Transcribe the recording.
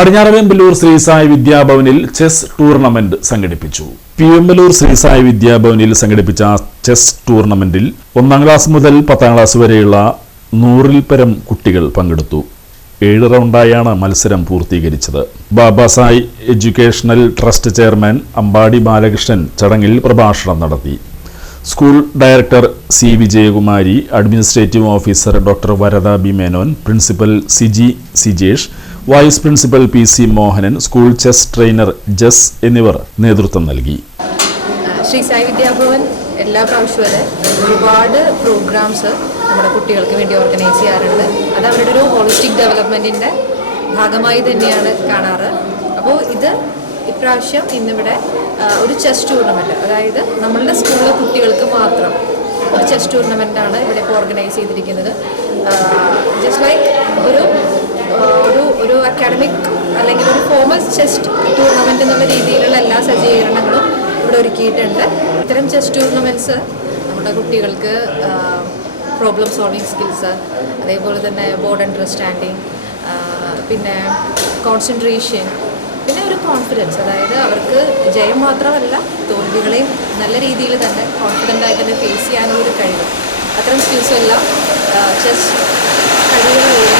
പടിഞ്ഞാറവേമ്പലൂർ Shri Sai വിദ്യാഭവനിൽ chess tournament സംഘടിപ്പിച്ചു. പിയമ്പലൂർ ശ്രീ സായി വിദ്യാഭവനിൽ സംഘടിപ്പിച്ച chess ടൂർണമെന്റിൽ 1ാം ക്ലാസ് മുതൽ 10ാം ക്ലാസ് വരെയുള്ള 100-ൽ പരം കുട്ടികൾ പങ്കെടുത്തു. 7 റൗണ്ടായാണ് മത്സരം പൂർത്തീകരിച്ചത്. Babasai educational trust chairman Ambadi Balakrishnan ചടങ്ങിൽ പ്രഭാഷണം നടത്തി. School director C Vijayakumari, administrative officer doctor Varada B Menon, principal Siji Sijesh, vice principal P C Mohanan, school chess trainer Jas എന്നിവർ നേതൃത്വം നൽകി. ശ്രീ സായി വിദ്യാഭവൻ എല്ലാ പ്രാവശ്യവും ഒരുപാട് പ്രോഗ്രാംസ് നമ്മുടെ കുട്ടികൾക്ക് വേണ്ടി ഓർഗനൈസ് ചെയ്യാറുണ്ട്. അത് അവരുടെ ഒരു ഹോളിസ്റ്റിക് ഡെവലപ്മെൻറ്റിൻ്റെ ഭാഗമായി തന്നെയാണ് കാണാറ്. അപ്പോൾ ഇപ്രാവശ്യം ഇന്നിവിടെ ഒരു ചെസ് ടൂർണമെൻറ്റ്, അതായത് നമ്മളുടെ സ്കൂളിലെ കുട്ടികൾക്ക് മാത്രം ഒരു ചെസ് ടൂർണമെൻറ്റാണ് ഇവിടെ ഇപ്പോൾ ഓർഗനൈസ് ചെയ്തിരിക്കുന്നത്. ജസ്റ്റ് ലൈക്ക് ഒരു അക്കാഡമിക് അല്ലെങ്കിൽ ഒരു ഫോമൽ ചെസ് ടൂർണമെൻറ്റ് എന്നുള്ള രീതിയിലുള്ള എല്ലാ സജ്ജീകരണങ്ങളും ഇവിടെ ഒരുക്കിയിട്ടുണ്ട്. ഇത്തരം ചെസ് ടൂർണമെൻറ്റ്സ് നമ്മുടെ കുട്ടികൾക്ക് പ്രോബ്ലം സോൾവിങ് സ്കിൽസ്, അതേപോലെ തന്നെ ബോർഡ് അണ്ടർസ്റ്റാൻഡിങ്, പിന്നെ കോൺസെൻട്രേഷൻ, പിന്നെ ഒരു കോൺഫിഡൻസ്, അതായത് അവർക്ക് ജയം മാത്രമല്ല തോൽവികളെയും നല്ല രീതിയിൽ തന്നെ കോൺഫിഡൻ്റായി തന്നെ ഫേസ് ചെയ്യാനുള്ളൊരു കഴിവ്, അത്തരം സ്കിൽസും എല്ലാം ചെസ് കഴിവുകൾ